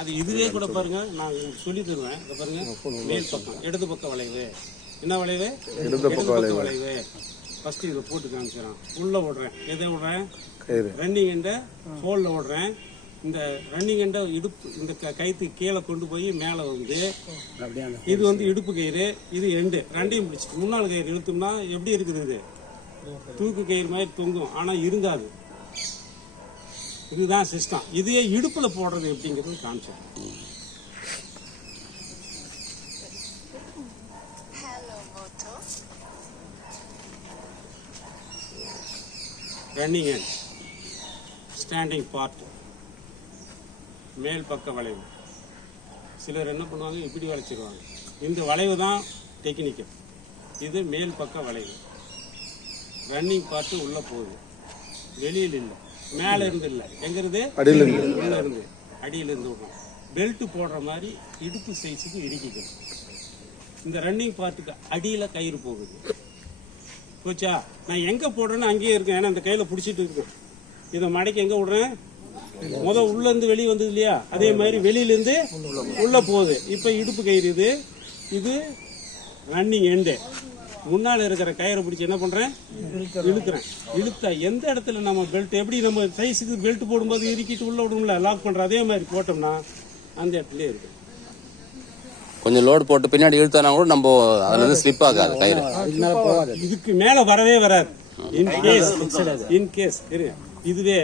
அது இதுவே கூட பாருங்க, நான் சொல்லி தருவேன். இதை பாருங்க, மேல் பக்கம் இடது பக்கம் வளைவு. என்ன வளைவு? இடது பக்க வளைவு. ஃபர்ஸ்ட் இதை போட்டு காமிக்கிறேன். உள்ள விடுறேன். எதை விடுறேன்? ரன்னிங் எண்ட ஹோல்ல விடுறேன். இந்த ரன்னிங் எண்ட இடுப்பு இந்த கைத்துக்கு கீழே கொண்டு போய் மேலே வந்து இது வந்து இடுப்பு கயிறு, இது எண்டு ரெண்டையும் பிடிச்சி முன்னாள் கயிறு இழுத்தோம்னா எப்படி இருக்குது? இது தூக்கு கயிறு மாதிரி தொங்கும், ஆனால் இருங்காது. இதுதான் சிஸ்டம். இதையே இடுப்புல போடுறது எப்படிங்கிறது காமிச்சோம். ரன்னிங் எண்ட், ஸ்டாண்டிங் பார்ட், மேல் பக்க வளைவு. சிலர் என்ன பண்ணுவாங்க, இப்படி வளைச்சிருவாங்க. இந்த வளைவு தான் டெக்னிக்கல். இது மேல் பக்க வளைவு. ரன்னிங் பார்ட் உள்ள போகுது, வெளியில் இல்லை, மேல இருந்து இல்லை. எங்க இருந்து? அடியில இருந்து. அடியில இருந்து விடணும். பெல்ட் போடுற மாதிரி இடுப்பு சைஸுக்கு இறுக்கிக்கணும். இந்த ரன்னிங் பார்ட்டுக்கு அடியில கயிறு போகுது. போச்சா? நான் எங்க போடுறேன்னு அங்கேயே இருக்கேன். ஏன்னா இந்த கையில பிடிச்சிட்டு இருக்கேன். இதை மடக்கி எங்க விடுறேன்? உள்ள இருந்து வெளியே வந்தது இல்லையா, அதே மாதிரி வெளியில இருந்து உள்ள போகுது. இப்ப இடுப்பு கயிறு இது. இது ரன்னிங் எண்டு. முன்னால இருக்கிற கயிறை பிடிச்சி என்ன பண்றேன்? இழுக்கிறேன். இழுத்தா எந்த இடத்துல நம்ம பெல்ட் எப்படி நம்ம சைஸுக்கு பெல்ட் போடும்போது இறுக்கிட்டு உள்ள விடும்ல, லாக் பண்ற அதே மாதிரி போட்டோம்னா அந்த இடத்துல இருக்கு. கொஞ்சம் லோடு போட்டு பின்னாடி இழுத்தானா கூட நம்ம அதுல இருந்து ஸ்லிப் ஆகாது கயிறு. இதுக்கு மேல வரவே வராது. இன்கேஸ் இதுவே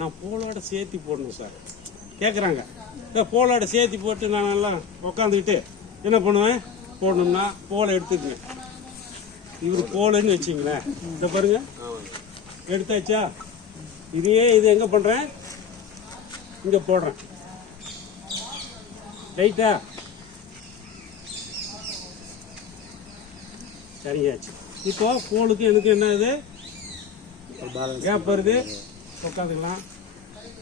நான் போலோட சேர்த்தி போடணும் சார் கேக்குறாங்க. போலோட சேர்த்தி போட்டு நான் எல்லாம் உக்காந்துக்கிட்டு என்ன பண்ணுவேன்? போடணும்னா போலை எடுத்துக்குங்க. இவரு போலன்னு வச்சுங்களேன். இந்த பாருங்க, எடுத்தாச்சா? இதையே இது எங்க பண்றேன்? இங்க போடுறேன். ரைட்டா? சரியாச்சு. இப்போ போலுக்கு எனக்கு என்ன இது கேப் வருது. உட்காந்துக்கலாம்.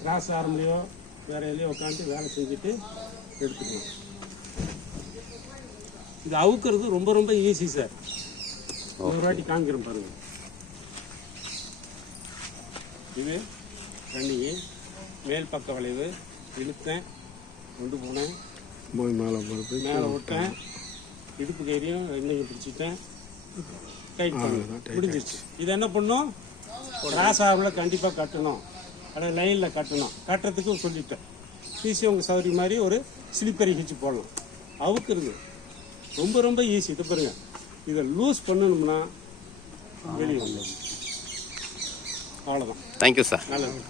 கிராஸ் ஆரம்பிலையோ வேற எதுலையோ உட்காந்து வேலை செஞ்சுட்டு எடுத்துக்கலாம். இது அவுக்கிறது ரொம்ப ரொம்ப ஈஸி சார். ஒரு வாட்டி காமிக்கிறேன் பாருங்க. இது ரன்னிங்கு, மேல் பக்க வளைவு. இழுத்தேன், கொண்டு போனேன், மேலே விட்டேன், இடுப்பு கயிறையும் இன்னைக்கு பிடிச்சிட்டேன், டைட் பண்ண முடிஞ்சிருச்சு. இது என்ன பண்ணும்? கிராஸ் ஆர்மில் கண்டிப்பாக கட்டணும், அப்படியே லைனில் கட்டணும். கட்டுறதுக்கு சொல்லிட்டேன். ஈஸியாக உங்கள் சௌரி மாதிரி ஒரு ஸ்லிப்பரி ஹிச்சு போடலாம். அவுக்கிறது ரொம்ப ரொம்ப ஈஸி. இது பாருங்க, இதை லூஸ் பண்ணணும்னா வெளியே வந்துடும். அவ்வளோதான். Thank you sir. நல்லது.